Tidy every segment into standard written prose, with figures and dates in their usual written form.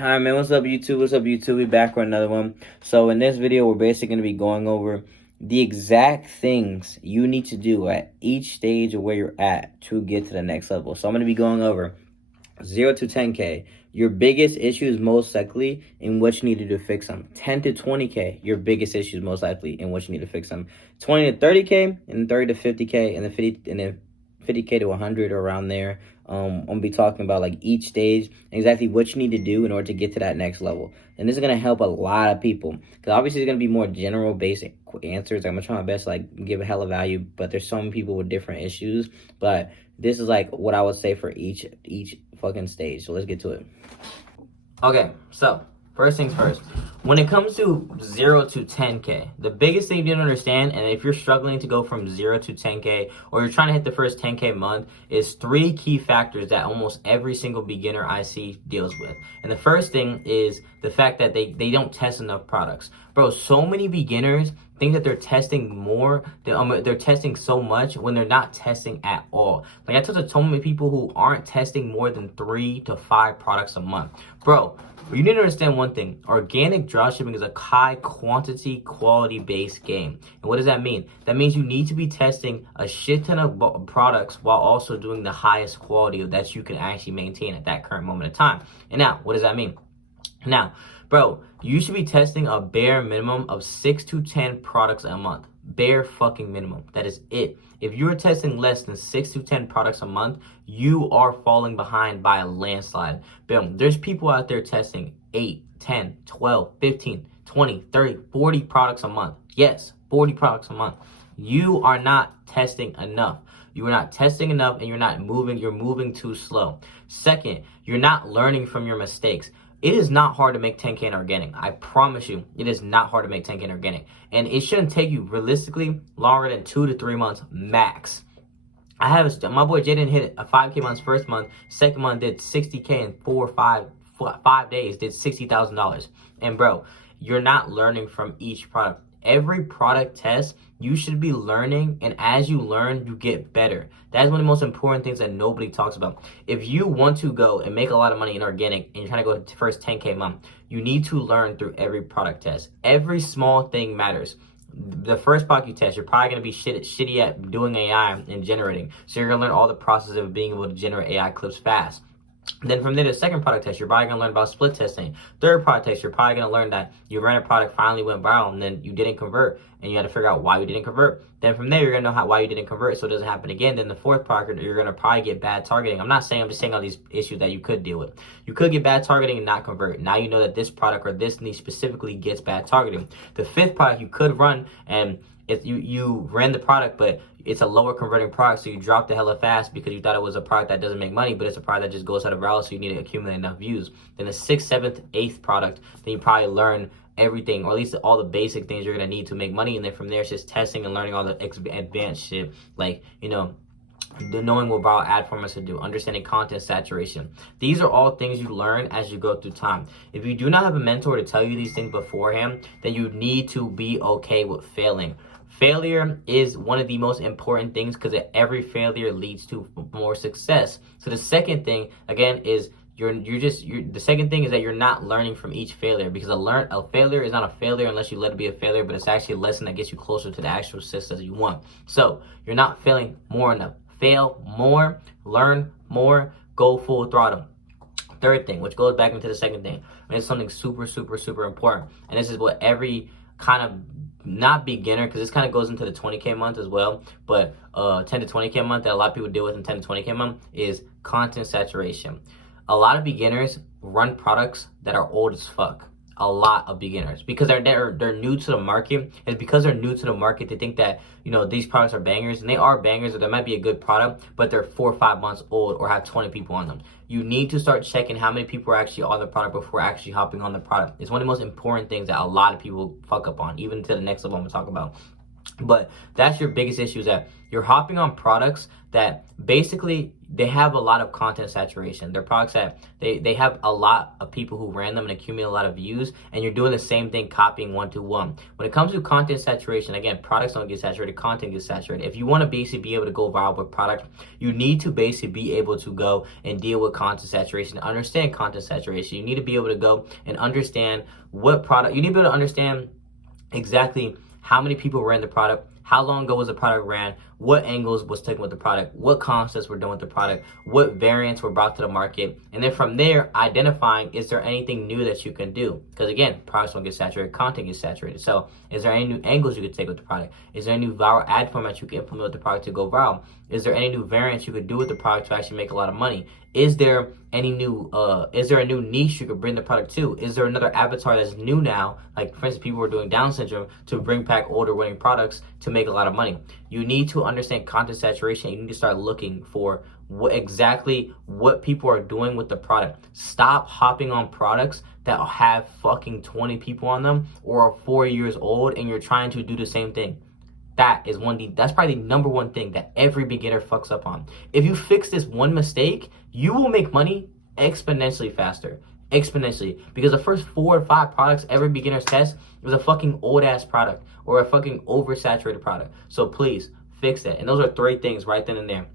Hi man, what's up YouTube? What's up YouTube? We back with another one. So in this video, we're basically going to be going over the exact things you need to do at each stage of where you're at to get to the next level. So I'm going to be going over 0 to 10K, your biggest issues most likely in what you need to do to fix them. 10 to 20K, your biggest issues most likely in what you need to fix them. 20 to 30K, and 30 to 50K, and then 50K to 100 or around there. I'm gonna be talking about like each stage, exactly what you need to do in order to get to that next level. And this is gonna help a lot of people because obviously it's gonna be more general, basic answers. I'm gonna try my best to like give a hella value, but there's some people with different issues. But this is like what I would say for each fucking stage. So let's get to it. Okay, so first things first. When it comes to 0 to 10K, the biggest thing you need to understand, and if you're struggling to go from 0 to 10K, or you're trying to hit the first 10K month, is 3 key factors that almost every single beginner I see deals with. And the first thing is the fact that they don't test enough products. Bro, so many beginners think that they're testing more, they're testing so much when they're not testing at all. Like I talked to so many people who aren't testing more than 3 to 5 products a month. Bro, you need to understand one thing. Organic dropshipping is a high quantity, quality-based game. And what does that mean? That means you need to be testing a shit ton of products while also doing the highest quality that you can actually maintain at that current moment of time. And now, what does that mean? Now, bro, you should be testing a bare minimum of 6 to 10 products a month. Bare fucking minimum. That is it. If you're testing less than 6 to 10 products a month, you are falling behind by a landslide. Boom. There's people out there testing 8, 10, 12, 15, 20, 30, 40 products a month. Yes, 40 products a month. You are not testing enough. You are not testing enough and you're moving too slow. Second, you're not learning from your mistakes. It is not hard to make 10K in organic. I promise you, it is not hard to make 10K in organic. And it shouldn't take you, realistically, longer than 2 to 3 months max. My boy Jay didn't hit a 5K month's first month. Second month did 60K in 5 days, did $60,000. And bro, you're not learning from each product. Every product test, you should be learning, and as you learn, you get better. That is one of the most important things that nobody talks about. If you want to go and make a lot of money in organic and you're trying to go to first 10K month, you need to learn through every product test. Every small thing matters. The first product you test, you're probably going to be shitty at doing AI and generating. So you're going to learn all the process of being able to generate AI clips fast. Then from there, the second product test, you're probably going to learn about split testing. Third product test, you're probably going to learn that you ran a product, finally went viral, and then you didn't convert, and you had to figure out why you didn't convert. Then from there, you're going to know why you didn't convert so it doesn't happen again. Then the fourth product, you're going to probably get bad targeting. I'm just saying all these issues that you could deal with. You could get bad targeting and not convert. Now you know that this product or this niche specifically gets bad targeting. The fifth product you could run, and if you ran the product, but it's a lower converting product, so you dropped it hella fast because you thought it was a product that doesn't make money, but it's a product that just goes out of viral, so you need to accumulate enough views. Then the 6th, 7th, 8th product, then you probably learn everything, or at least all the basic things you're going to need to make money. And then from there, it's just testing and learning all the advanced shit, like, knowing what viral ad formats to do, understanding content saturation. These are all things you learn as you go through time. If you do not have a mentor to tell you these things beforehand, then you need to be okay with failing. Failure is one of the most important things because every failure leads to more success. So the second thing, again, is the second thing is that you're not learning from each failure, because a failure is not a failure unless you let it be a failure, but it's actually a lesson that gets you closer to the actual success you want. So you're not failing more enough. Fail more, learn more, go full throttle. Third thing, which goes back into the second thing, and it's something super, super, super important. And this is what every kind of, not beginner, because this kind of goes into the 20K month as well, but 10 to 20K month that a lot of people deal with in 10 to 20K month is content saturation. A lot of beginners run products that are old as fuck. A lot of beginners, because they're new to the market. And because they're new to the market, they think that these products are bangers, and they are bangers, or they might be a good product, but they're 4 or 5 months old or have 20 people on them. You need to start checking how many people are actually on the product before actually hopping on the product. It's one of the most important things that a lot of people fuck up on, even to the next level I'm gonna talk about. But that's your biggest issue, is that You're hopping on products that basically they have a lot of content saturation. They're products that they have a lot of people who ran them and accumulate a lot of views, and you're doing the same thing, copying one to one. When it comes to content saturation, again, products don't get saturated, content gets saturated. If you want to basically be able to go viral with product, you need to basically be able to go and deal with content saturation, understand content saturation. You need to be able to go and understand what product, you need to be able to understand exactly how many people ran the product, how long ago was the product ran, what angles was taken with the product, what concepts were done with the product, what variants were brought to the market, and then from there, identifying, is there anything new that you can do? Because again, products don't get saturated, content gets saturated. So is there any new angles you could take with the product? Is there any new viral ad format you can implement with the product to go viral? Is there any new variants you could do with the product to actually make a lot of money? Is there any new, is there a new niche you could bring the product to? Is there another avatar that's new now? Like, for instance, people who are doing Down syndrome to bring back older winning products to make a lot of money. You need to understand content saturation. You need to start looking for exactly what people are doing with the product. Stop hopping on products that have fucking 20 people on them or are 4 years old and you're trying to do the same thing. That's probably the number one thing that every beginner fucks up on. If you fix this one mistake, you will make money exponentially faster. Exponentially. Because the first 4 or 5 products every beginner's test was a fucking old ass product or a fucking oversaturated product. So please fix that. And those are 3 things right then and there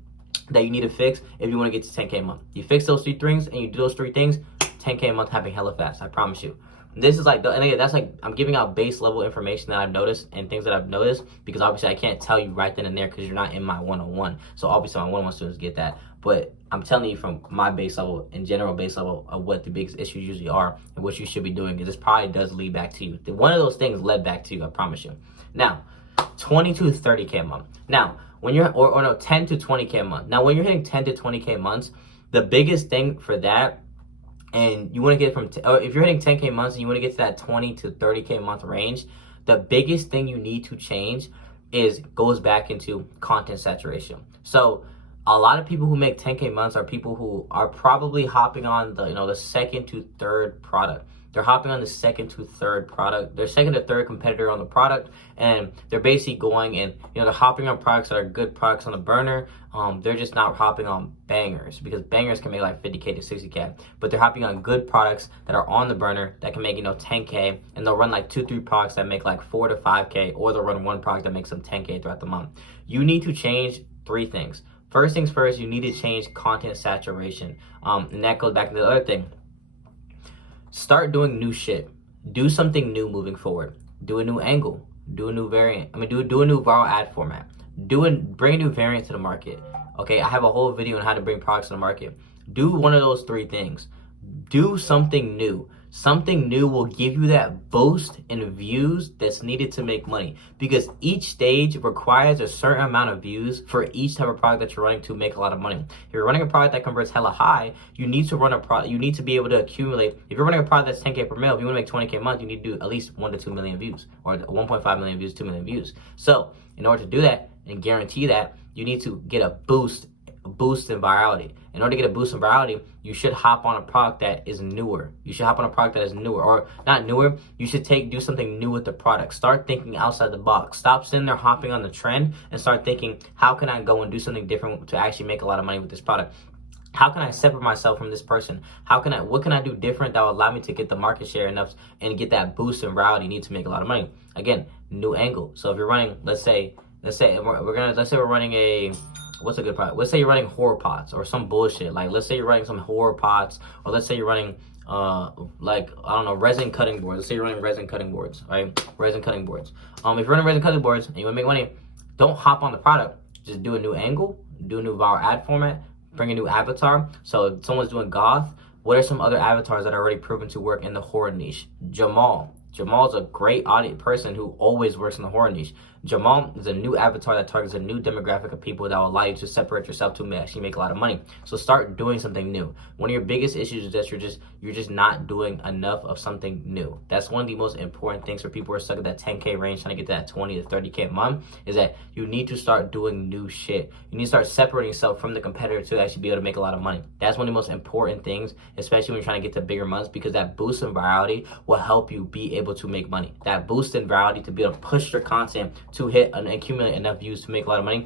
that you need to fix if you want to get to 10K a month. You fix those 3 things and you do those 3 things, 10K a month happen hella fast. I promise you. This is like, and again, that's like, I'm giving out base level information that I've noticed and things that I've noticed, because obviously I can't tell you right then and there because you're not in my one-on-one. So obviously my one-on-one students get that. But I'm telling you from my base level, in general base level, of what the biggest issues usually are and what you should be doing, because this probably does lead back to you. One of those things led back to you, I promise you. Now, 20 to 30K a month. Now, when you're, or no, 10 to 20K a month. Now, when you're hitting 10 to 20K months, the biggest thing for that, and you want to get from, if you're hitting 10K months and you want to get to that 20 to 30K month range, the biggest thing you need to change goes back into content saturation. So a lot of people who make 10K months are people who are probably hopping on the second to third product. They're hopping on the second to third product. They're second to third competitor on the product, and they're basically going and they're hopping on products that are good products on the burner. They're just not hopping on bangers, because bangers can make like 50K to 60K, but they're hopping on good products that are on the burner that can make 10K, and they'll run like 2-3 products that make like 4 to 5K, or they'll run one product that makes them 10K throughout the month. You need to change 3 things. First things first, you need to change content saturation, and that goes back to the other thing. Start doing new shit. Do something new moving forward. Do a new angle. Do a new variant. Do a new viral ad format. Bring a new variant to the market. Okay, I have a whole video on how to bring products to the market. Do one of those 3 things. Do something new. Something new will give you that boost in views that's needed to make money, because each stage requires a certain amount of views for each type of product that you're running to make a lot of money. If you're running a product that converts hella high, you need to run a product. You need to be able to accumulate. If you're running a product that's 10K per mil, if you want to make 20K a month, you need to do at least 1 to 2 million views, or 1.5 million views, 2 million views. So in order to do that and guarantee that, you need to get a boost in virality. In order to get a boost in virality, you should hop on a product that is newer. You should hop on a product that is newer, or not newer. You should do something new with the product. Start thinking outside the box. Stop sitting there hopping on the trend and start thinking, how can I go and do something different to actually make a lot of money with this product? How can I separate myself from this person? What can I do different that will allow me to get the market share enough and get that boost in virality you need to make a lot of money? Again, new angle. So if you're running, let's say we're running a, what's a good product? Let's say you're running horror pots or some bullshit. Like, let's say you're running some horror pots, or let's say you're running resin cutting boards. Let's say you're running resin cutting boards, right? Resin cutting boards. If you're running resin cutting boards and you want to make money, don't hop on the product. Just do a new angle, do a new viral ad format, bring a new avatar. So if someone's doing goth, what are some other avatars that are already proven to work in the horror niche? Jamal's a great audience person who always works in the horror niche. Jamal is a new avatar that targets a new demographic of people that will allow you to separate yourself to actually make a lot of money. So start doing something new. One of your biggest issues is that you're just not doing enough of something new. That's one of the most important things for people who are stuck at that 10K range trying to get to that 20 to 30K a month, is that you need to start doing new shit. You need to start separating yourself from the competitor to actually be able to make a lot of money. That's one of the most important things, especially when you're trying to get to bigger months, because that boost in virality will help you be able to make money. That boost in virality to be able to push your content to hit and accumulate enough views to make a lot of money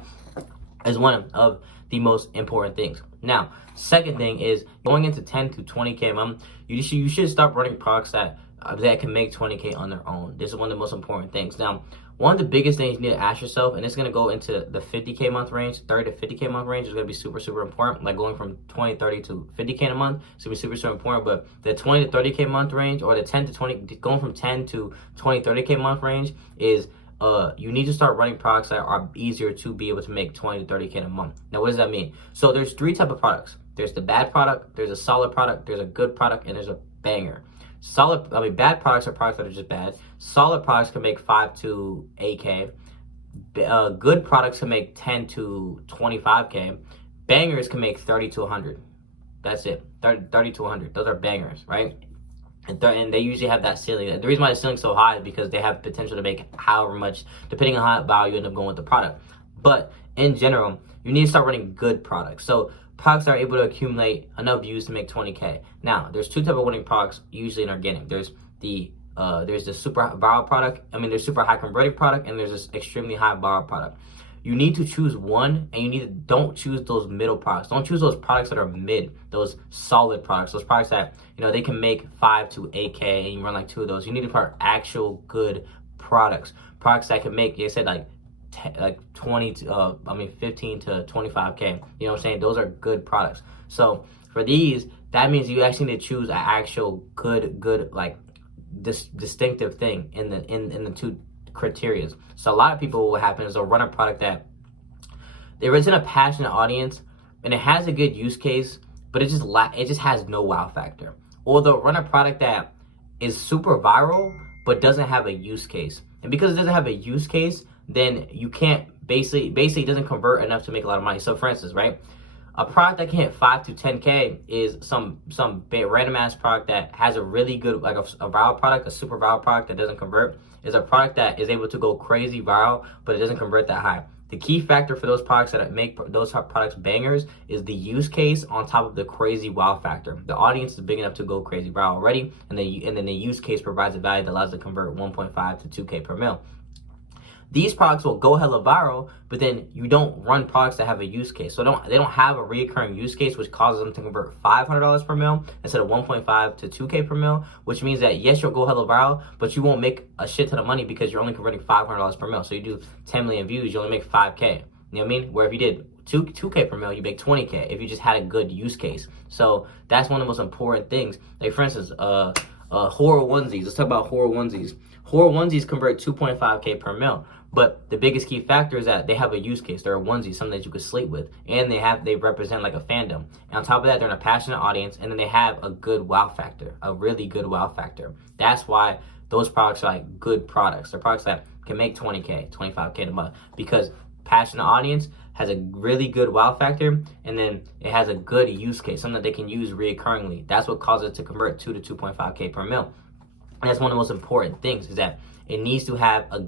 is one of the most important things. Now, second thing is going into 10 to 20K a month, you should start running products that can make 20K on their own. This is one of the most important things. Now, one of the biggest things you need to ask yourself, and it's going to go into the 50K a month range, 30 to 50K a month range is going to be super, super important. Like going from 20, 30 to 50K a month is going to be super, super important. But the 20 to 30K a month range, or the 10 to 20, going from 10 to 20, 30K a month range is you need to start running products that are easier to be able to make 20 to 30K in a month. Now, what does that mean? So there's three types of products. There's the bad product, there's a solid product, there's a good product, and there's a banger. Bad products are products that are just bad. Solid products can make 5 to 8K. Good products can make 10 to 25K. Bangers can make 30 to 100. That's it. 30 to 100. Those are bangers, right? And they usually have that ceiling. The reason why the ceiling's so high is because they have potential to make however much, depending on how value you end up going with the product. But in general, you need to start running good products. So products that are able to accumulate enough views to make 20K. Now, there's two types of winning products usually in organic. There's the super viral product. There's super high converting product, and there's this extremely high viral product. You need to choose one, and don't choose those middle products. Don't choose those products that are mid, those solid products, those products that, they can make 5 to 8K, and you run like 2 of those. You need to put actual good products that can make, like I said, like 15 to 25K. You know what I'm saying? Those are good products. So for these, that means you actually need to choose an actual good like distinctive thing in the two criterias. So a lot of people, what happens is they'll run a product that there isn't a passionate audience and it has a good use case, but it just has no wow factor. Or they'll run a product that is super viral but doesn't have a use case. And because it doesn't have a use case, then you can't basically it doesn't convert enough to make a lot of money. So for instance, right? A product that can hit 5 to 10K is some random ass product that has a really good, like a viral product, a super viral product that doesn't convert, is a product that is able to go crazy viral, but it doesn't convert that high. The key factor for those products that make those products bangers is the use case on top of the crazy wow factor. The audience is big enough to go crazy viral already, and then the use case provides a value that allows it to convert 1.5 to 2K per mil. These products will go hella viral, but then you don't run products that have a use case. So they don't have a recurring use case, which causes them to convert $500 per mil instead of 1.5 to 2K per mil, which means that yes, you'll go hella viral, but you won't make a shit ton of money because you're only converting $500 per mil. So you do 10 million views, you only make 5K. You know what I mean? Where if you did 2K per mil, you make 20K if you just had a good use case. So that's one of the most important things. Like for instance, horror onesies. Let's talk about horror onesies. Horror onesies convert 2.5K per mil. But the biggest key factor is that they have a use case. They're a onesie, something that you could sleep with. And they represent like a fandom. And on top of that, they're in a passionate audience. And then they have a good wow factor, a really good wow factor. That's why those products are like good products. They're products that can make 20K, 25K a month. Because passionate audience has a really good wow factor. And then it has a good use case, something that they can use reoccurringly. That's what causes it to convert 2 to 2.5K per mil. And that's one of the most important things is that it needs to have a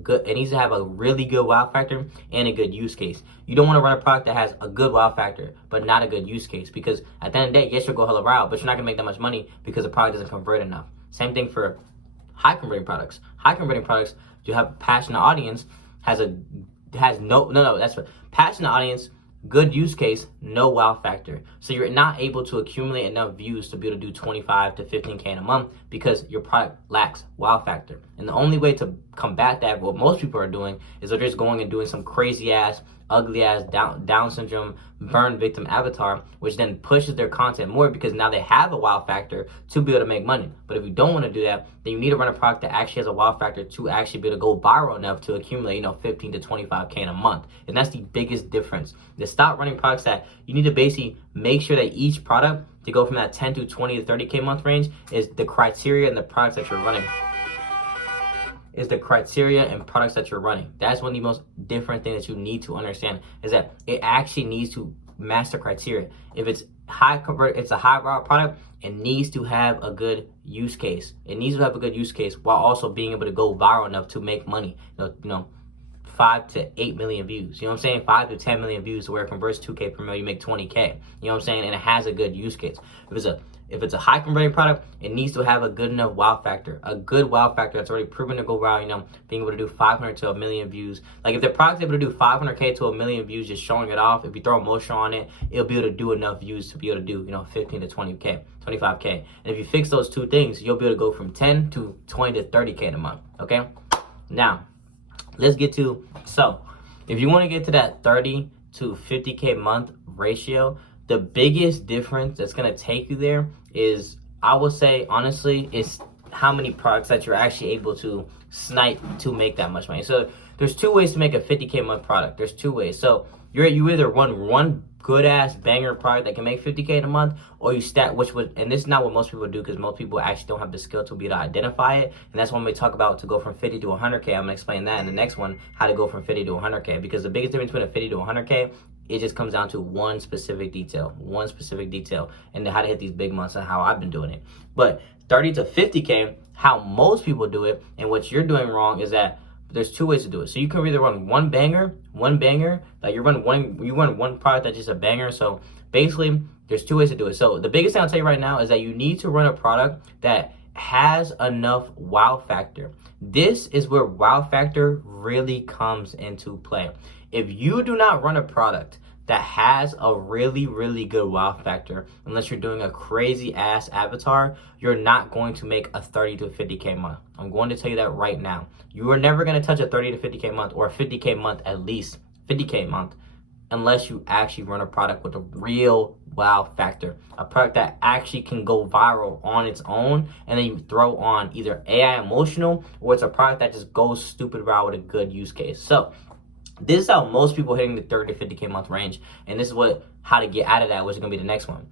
really good wow factor and a good use case. You don't want to run a product that has a good wow factor but not a good use case, because at the end of the day, yes, you'll go hella viral, but you're not gonna make that much money because the product doesn't convert enough. Same thing for high converting products. High converting products, you have a passionate audience, passionate audience, good use case, no wow factor. So you're not able to accumulate enough views to be able to do 25 to 15K in a month because your product lacks wow factor. And the only way to combat that, what most people are doing, is they're just going and doing some crazy ass, ugly ass Down syndrome burn victim avatar, which then pushes their content more because now they have a wow factor to be able to make money. But if you don't want to do that, then you need to run a product that actually has a wow factor to actually be able to go viral enough to accumulate, 15 to 25K in a month. And that's the biggest difference. To stop running products that you need to basically make sure that each product to go from that 10 to 20 to 30K month range is the criteria and the products that you're running. That's one of the most different things that you need to understand, is that it actually needs to match the criteria. If it's it's a high viral product, it needs to have a good use case. It needs to have a good use case while also being able to go viral enough to make money. 5 to 8 million views. You know what I'm saying? 5 to 10 million views where it converts 2K per mil, you make 20K. You know what I'm saying? And it has a good use case. If it's a high converting product, it needs to have a good enough wow factor, a good wow factor that's already proven to go viral, you know, being able to do 500 to a million views. Like if the product's able to do 500K to a million views, just showing it off, if you throw emotion on it, it'll be able to do enough views to be able to do, you know, 15 to 20K, 25K. And if you fix those two things, you'll be able to go from 10 to 20 to 30K in a month, okay? Now, let's get to, so if you want to get to that 30 to 50K month ratio, the biggest difference that's going to take you there is, I would say, honestly, is how many products that you're actually able to snipe to make that much money. So there's two ways to make a 50K month product. There's two ways. So you either run one good ass banger product that can make 50K in a month, or you stack, which would, and this is not what most people do, because most people actually don't have the skill to be able to identify it. And that's when we talk about to go from 50 to 100K. I'm gonna explain that in the next one, how to go from 50 to 100K, because the biggest difference between a 50 to 100K, it just comes down to one specific detail, and how to hit these big months and how I've been doing it. But 30 to 50K, how most people do it, and what you're doing wrong is that there's two ways to do it. So you can either run one banger, like you run one product that's just a banger. So basically, there's two ways to do it. So the biggest thing I'll tell you right now is that you need to run a product that has enough wow factor. This is where wow factor really comes into play. If you do not run a product that has a really, really good wow factor, unless you're doing a crazy ass avatar, you're not going to make a 30 to 50K month. I'm going to tell you that right now. You are never going to touch a 30 to 50K month, or a 50K month, at least 50K month, unless you actually run a product with a real wow factor, a product that actually can go viral on its own, and then you throw on either AI emotional, or it's a product that just goes stupid viral with a good use case. So this is how most people are hitting the 30 to 50K month range, and this is how to get out of that, which is gonna be the next one.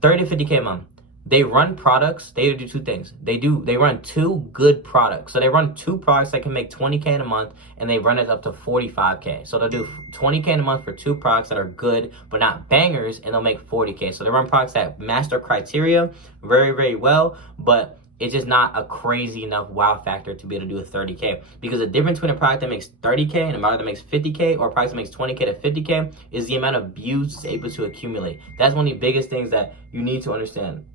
30 to 50K month. They run products. They do two things. They run two good products. So they run two products that can make 20K in a month, and they run it up to 45K. So they'll do 20K in a month for two products that are good but not bangers, and they'll make 40K. So they run products that match their criteria very, very well, but it's just not a crazy enough wow factor to be able to do a 30K. Because the difference between a product that makes 30K and a product that makes 50K, or a product that makes 20K to 50K, is the amount of views it's able to accumulate. That's one of the biggest things that you need to understand.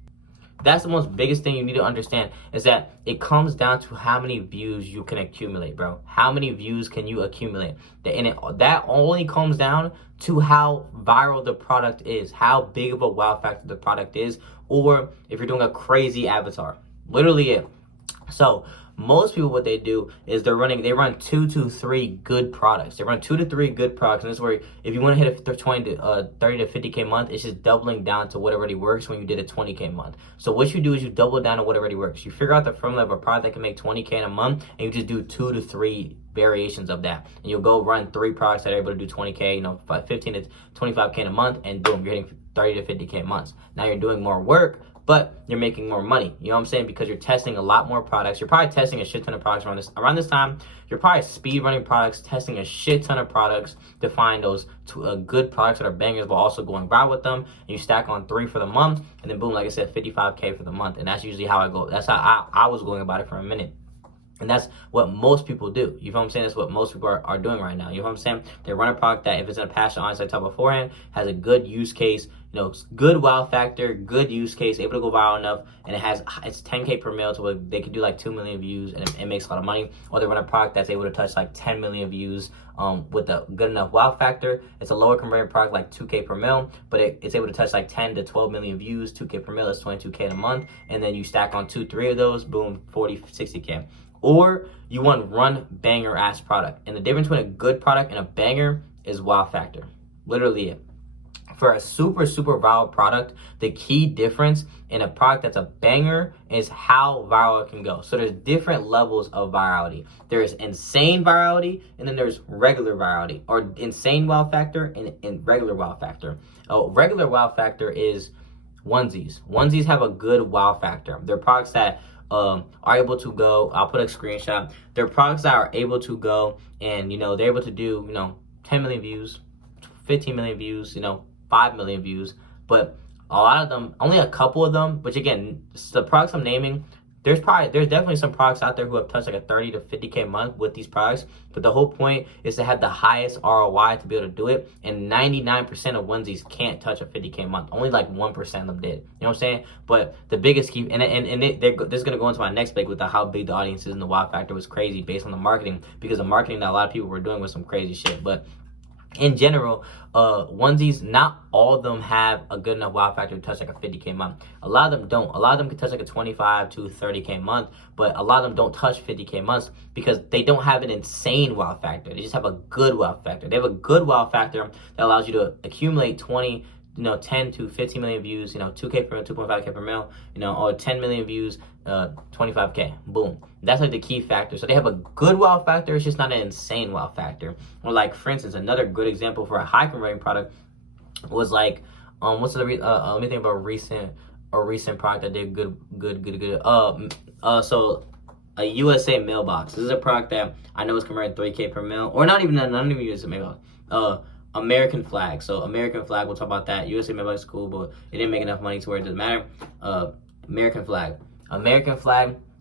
That's the most biggest thing you need to understand, is that it comes down to how many views you can accumulate, bro. How many views can you accumulate? And that only comes down to how viral the product is, how big of a wow factor the product is, or if you're doing a crazy avatar. Literally it. So most people, what they do is they run 2 to 3 good products. They run 2 to 3 good products, and this is where if you want to hit a 30 to 50K month, it's just doubling down to what already works when you did a 20K month. So what you do is you double down on what already works. You figure out the formula of a product that can make 20K in a month, and you just do 2 to 3 variations of that, and you'll go run 3 products that are able to do 20K, you know, 15 to 25K in a month, and boom, you're hitting 30 to 50K months. Now you're doing more work, but you're making more money. You know what I'm saying? Because you're testing a lot more products. You're probably testing a shit ton of products around this time. You're probably speed running products, testing a shit ton of products to find those good products that are bangers, but also going viral with them. And you stack on 3 for the month, and then boom, like I said, 55K for the month. And that's usually how I go. That's how I was going about it for a minute. And that's what most people do. You know what I'm saying? That's what most people are doing right now. You know what I'm saying? They run a product that, if it's in a passion audience, like I talked beforehand, has a good use case, you know, good wow factor, good use case, able to go viral enough, and it's 10K per mil, to where they can do like 2 million views, and it makes a lot of money. Or they run a product that's able to touch like 10 million views with a good enough wow factor. It's a lower converting product, like 2K per mil, but it's able to touch like 10 to 12 million views. 2K per mil is 22K in a month, and then you stack on 2, 3 of those, boom, 40, 60K. Or you want run banger ass product. And the difference between a good product and a banger is wow factor. Literally it. For a super, super viral product, the key difference in a product that's a banger is how viral it can go. So there's different levels of virality. There's insane virality, and then there's regular virality, or insane wow factor and regular wow factor. Regular wow factor is onesies. Onesies have a good wow factor. They're products that are able to go, I'll put a screenshot. They're products that are able to go, and, you know, they're able to do, you know, 10 million views, 15 million views, you know, 5 million views. But a lot of them, only a couple of them, which again, the products I'm naming, there's definitely some products out there who have touched like a 30 to 50K a month with these products, but the whole point is to have the highest ROI to be able to do it, and 99% of onesies can't touch a 50K a month. Only like 1% of them did. You know what I'm saying? But the biggest key, this is going to go into my next big with how big the audience is, and the wow factor was crazy based on the marketing, because the marketing that a lot of people were doing was some crazy shit. But in general, onesies, not all of them have a good enough wow factor to touch like a 50K a month. A lot of them don't. A lot of them can touch like a 25 to 30K a month, but a lot of them don't touch 50K a month because they don't have an insane wow factor. They just have a good wow factor. They have a good wow factor that allows you to accumulate 10 to 15 million views, 2K per mil, 2.5K per mil, or 10 million views, 25K. Boom. That's like the key factor. So they have a good wow factor. It's just not an insane wow factor. Or like, for instance, another good example for a high converting product was like, what's the let me think about a recent product that did good. So a USA mailbox. This is a product that I know is converting 3K per mil, or not even USA mailbox. American flag. So American flag, we'll talk about that. USA mailbox is cool, but it didn't make enough money to where it doesn't matter. American flag,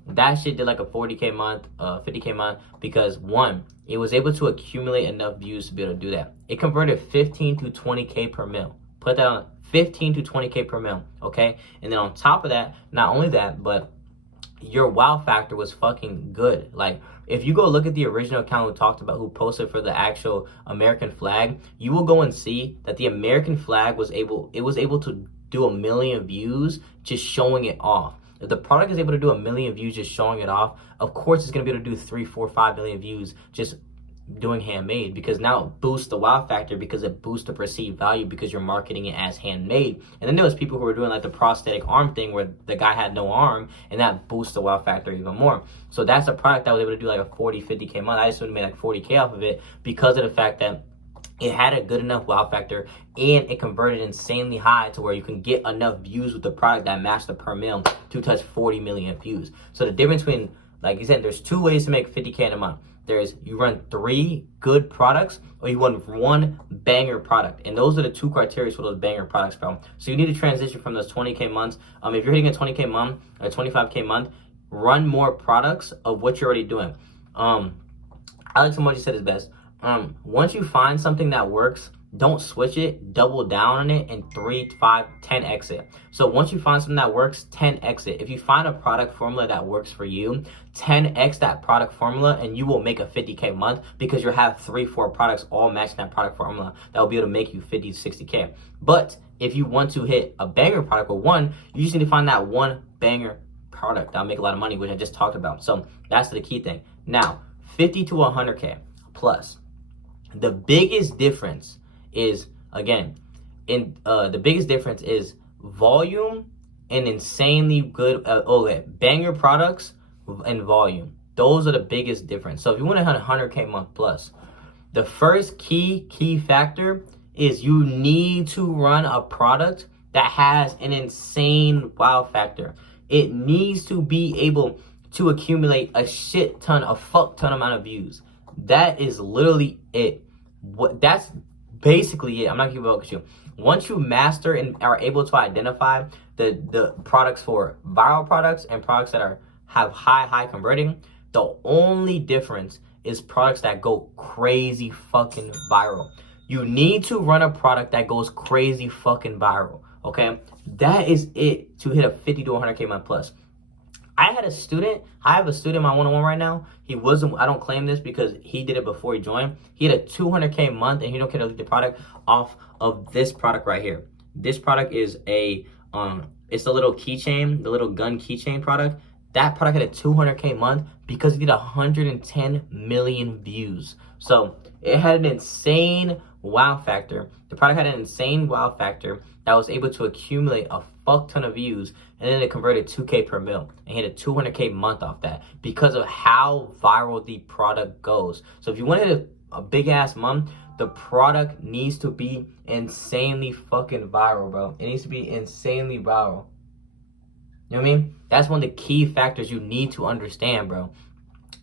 that shit did like a 40K a month, 50K a month, because one, it was able to accumulate enough views to be able to do that. It converted 15 to 20K per mil. Put that on 15 to 20K per mil, okay? And then on top of that, not only that, but your wow factor was fucking good. Like, if you go look at the original account who posted for the actual American flag, you will go and see that the American flag was able to do 1 million views just showing it off. If the product is able to do 1 million views just showing it off, of course it's gonna be able to do 3, 4, 5 million views just doing handmade, because now it boosts the wow factor, because it boosts the perceived value because you're marketing it as handmade. And then there was people who were doing like the prosthetic arm thing where the guy had no arm, and that boosts the wow factor even more. So that's a product that was able to do like a 40, 50K a month. I just would have made like 40K off of it because of the fact that it had a good enough wow factor, and it converted insanely high to where you can get enough views with the product that matched the per mil to touch 40 million views. So the difference between, like you said, there's 2 ways to make 50K in a month. There's you run 3 good products, or you run 1 banger product. And those are the 2 criteria for those banger products, bro. So you need to transition from those 20K months. If you're hitting a 20K month or 25K month, run more products of what you're already doing. Alex Emoji said is best. Once you find something that works, don't switch it, double down on it, and 3, 5, 10x it. So once you find something that works, 10x it. If you find a product formula that works for you, 10x that product formula, and you will make a 50K a month, because you'll have 3, 4 products all matching that product formula that will be able to make you 50 to 60K. But if you want to hit a banger product with one, you just need to find that one banger product that'll make a lot of money, which I just talked about. So that's the key thing. Now, 50 to 100K plus. The biggest difference is, again, the biggest difference is volume and insanely good, banger products and volume. Those are the biggest difference. So if you want to hit 100K month plus, the first key factor is you need to run a product that has an insane wow factor. It needs to be able to accumulate a fuck ton amount of views. That is literally it. That's basically it. I'm not gonna keep it with you. Once you master and are able to identify the products for viral products and products that have high converting, the only difference is products that go crazy fucking viral. You need to run a product that goes crazy fucking viral. Okay, that is it to hit a 50 to 100K month plus. I have a student in my one-on-one right now. I don't claim this because he did it before he joined. He had a 200K a month, and he don't care to leave the product off of this product right here. This product is it's the little keychain, the little gun keychain product. That product had a 200K a month because it did 110 million views. So it had an insane wow factor. The product had an insane wow factor that was able to accumulate a fuck ton of views, and then it converted 2K per mil and hit a 200K month off that because of how viral the product goes. So if you want to hit a big ass month, the product needs to be insanely fucking viral, bro. It needs to be insanely viral. You know what I mean? That's one of the key factors you need to understand, bro.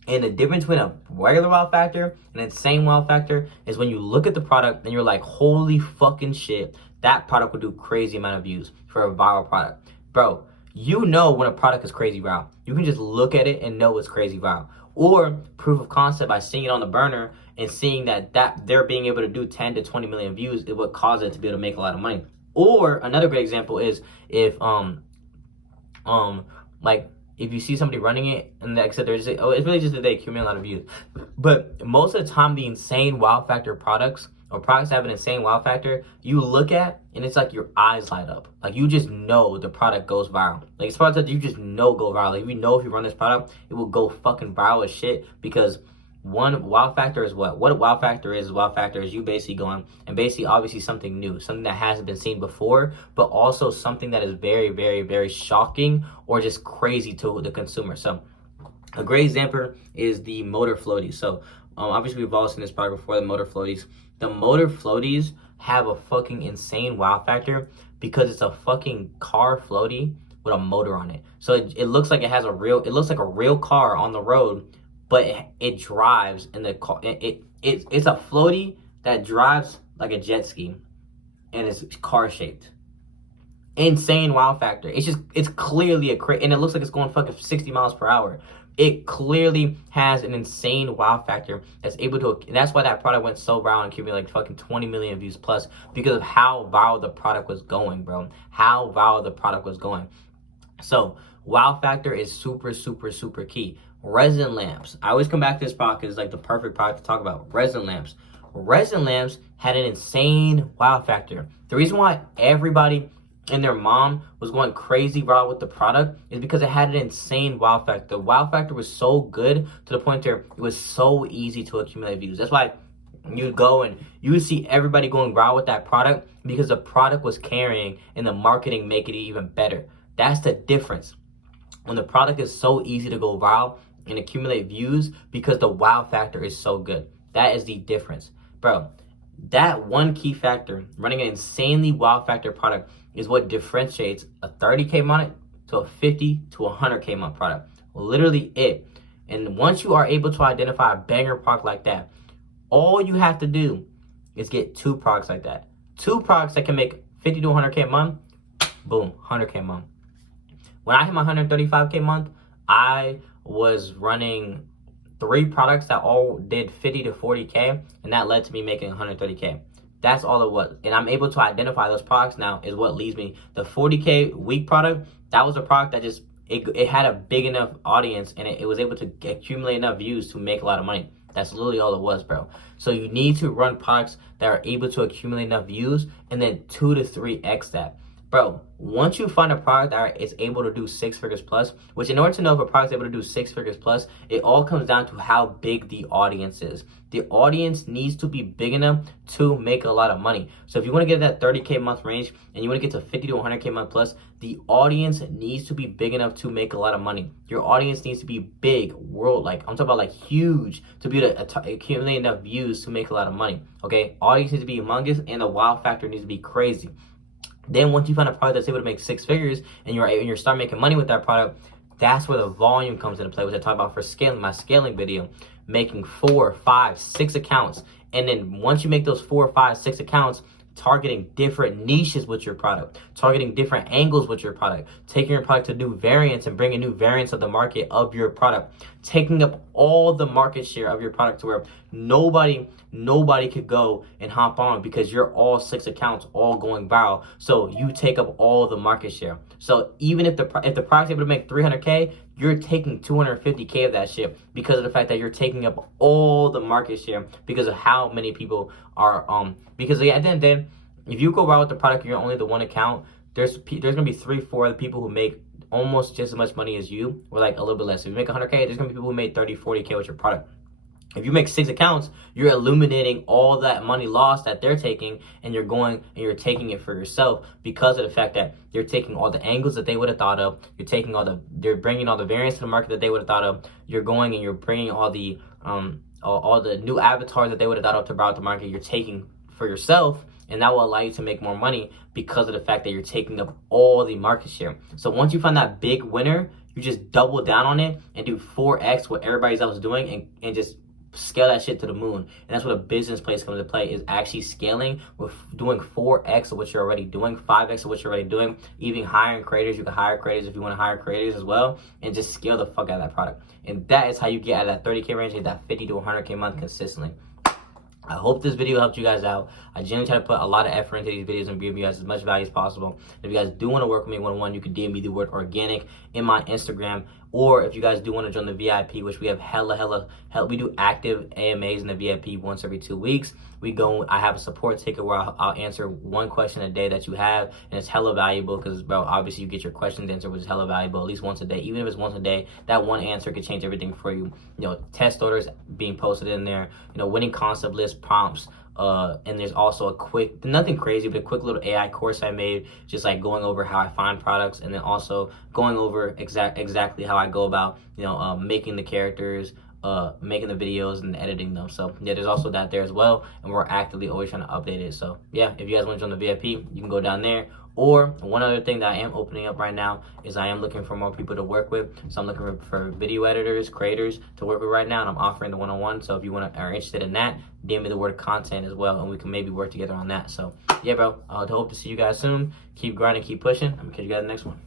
And the difference between a regular wow factor and an insane wow factor is when you look at the product and you're like, holy fucking shit, that product would do crazy amount of views for a viral product. Bro, You know when a product is crazy viral. You can just look at it and know it's crazy viral. Or proof of concept by seeing it on the burner and seeing that they're being able to do 10 to 20 million views is what caused it to be able to make a lot of money. Or another great example is if like if you see somebody running it and like I said, they're just it's really just that they accumulate a lot of views. But most of the time, the insane wow factor products or products that have an insane wow factor, you look at and it's like your eyes light up. Like you just know the product goes viral. Like it's products that you just know go viral. Like if you know if you run this product, it will go fucking viral as shit because one wow factor is what a wow factor is you basically going and basically obviously something new, something that hasn't been seen before, but also something that is very, very, very shocking or just crazy to the consumer. So a great example is the motor floaties. So obviously we've all seen this product before, the motor floaties. The motor floaties have a fucking insane wow factor because it's a fucking car floaty with a motor on it. So it looks like it looks like a real car on the road, but it drives in the car. It's a floaty that drives like a jet ski, and it's car shaped. Insane wow factor. It's clearly and it looks like it's going fucking 60 miles per hour. It clearly has an insane wow factor that's able to, and that's why that product went so viral and accumulated like fucking 20 million views plus because of how viral the product was going, bro. How viral the product was going. So wow factor is super, super, super key. Resin lamps. I always come back to this product because it's like the perfect product to talk about. Resin lamps. Resin lamps had an insane wow factor. The reason why everybody and their mom was going crazy viral with the product is because it had an insane wow factor. The wow factor was so good to the point where it was so easy to accumulate views. That's why you go and you would see everybody going viral with that product because the product was carrying and the marketing make it even better. That's the difference. When the product is so easy to go viral and accumulate views because the wow factor is so good. That is the difference. Bro, that one key factor, running an insanely wow factor product, is what differentiates a 30K month to a 50 to a 100K month product. Literally it. And once you are able to identify a banger product like that, all you have to do is get two products like that. Two products that can make 50 to 100K a month, boom, 100K a month. When I hit my 135K month, I was running 3 products that all did 50 to 40K, and that led to me making 130K. That's all it was. And I'm able to identify those products now is what leads me. The 40K week product, that was a product that just, it had a big enough audience and it was able to accumulate enough views to make a lot of money. That's literally all it was, bro. So you need to run products that are able to accumulate enough views and then 2 to 3x that. Bro, once you find a product that is able to do 6 figures plus, which in order to know if a product is able to do 6 figures plus, it all comes down to how big the audience is. The audience needs to be big enough to make a lot of money. So if you want to get that 30K month range and you want to get to 50 to 100K month plus, the audience needs to be big enough to make a lot of money. Your audience needs to be big, like I'm talking about like huge, to be able to accumulate enough views to make a lot of money. Okay, audience needs to be humongous and the wow factor needs to be crazy. Then once you find a product that's able to make 6 figures and you're start making money with that product, that's where the volume comes into play, which I talk about for scaling, my scaling video, making 4, 5, 6 accounts. And then once you make those 4, 5, 6 accounts, targeting different niches with your product, targeting different angles with your product, taking your product to new variants and bringing new variants of the market of your product, taking up all the market share of your product to where nobody could go and hop on because you're all 6 accounts all going viral. So you take up all the market share. So even if the product's able to make 300K, you're taking 250K of that shit because of the fact that you're taking up all the market share because of how many people are because at the end of the day, if you go viral with the product, you're only the one account. There's gonna be 3, 4 other people who make almost just as much money as you, or like a little bit less. If you make 100K, there's gonna be people who made 30, 40K with your product. If you make 6 accounts, you're eliminating all that money lost that they're taking, and you're going and you're taking it for yourself because of the fact that you're taking all the angles that they would have thought of. You're bringing all the variants to the market that they would have thought of. You're going and you're bringing all the new avatars that they would have thought of to browse the market. You're taking for yourself, and that will allow you to make more money because of the fact that you're taking up all the market share. So once you find that big winner, you just double down on it and do 4x what everybody else is doing and just scale that shit to the moon. And that's what a business place comes into play, is actually scaling with doing 4x of what you're already doing, 5x of what you're already doing, even hiring creators. You can hire creators if you want to hire creators as well, and just scale the fuck out of that product. And that is how you get out of that 30K range and that 50 to 100K month consistently. I hope this video helped you guys out. I generally try to put a lot of effort into these videos and give you guys as much value as possible. If you guys do want to work with me one-on-one, you can DM me the word organic in my Instagram. Or if you guys do want to join the VIP, which we have we do active AMAs in the VIP once every 2 weeks. I have a support ticket where I'll answer one question a day that you have, and it's hella valuable because, bro, obviously you get your questions answered, which is hella valuable at least once a day. Even if it's once a day, that one answer could change everything for you. You know, test orders being posted in there, you know, winning concept list prompts. And there's also a quick, nothing crazy, but a quick little AI course I made, just like going over how I find products, and then also going over exactly how I go about, you know, making the characters, making the videos and editing them. So yeah, there's also that there as well, and we're actively always trying to update it. So yeah, if you guys want to join the VIP, you can go down there. Or one other thing that I am opening up right now is I am looking for more people to work with. So I'm looking for video editors, creators to work with right now, and I'm offering the one-on-one. So if you are interested in that, DM me the word content as well, and we can maybe work together on that. So yeah, bro, I hope to see you guys soon. Keep grinding, keep pushing. I'm gonna catch you guys in the next one.